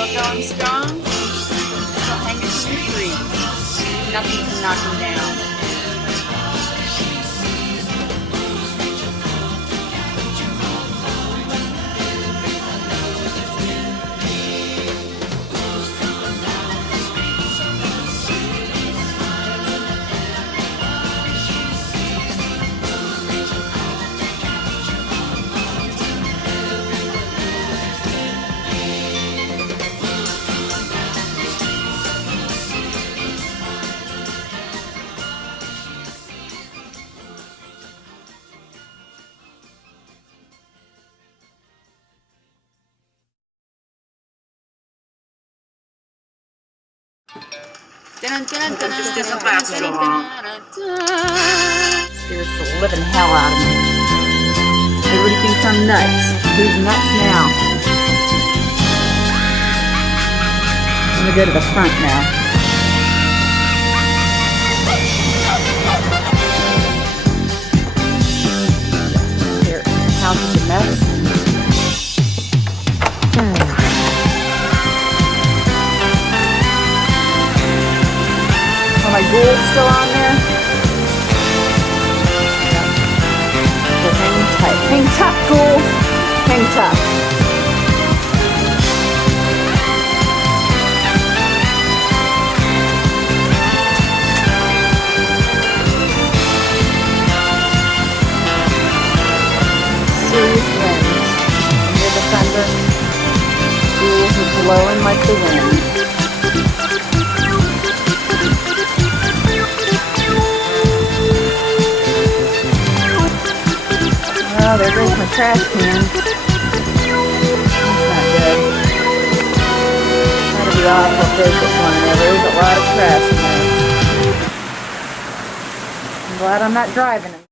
Still going strong. Still hanging from the trees. Nothing can knock him down. Scares the living hell out of me. Everybody thinks I'm nuts. Who's nuts now? I'm gonna go to the front now. Here, house is a mess. Are my ghouls still on there? So hang tight. Hang tough, ghouls. Hang tough. Serious winds. Hear the thunder? Ghouls are blowing like the wind. Oh, there goes my trash can. That's not good. That'll be awful if there's this one. There is a lot of trash in there. I'm glad I'm not driving it.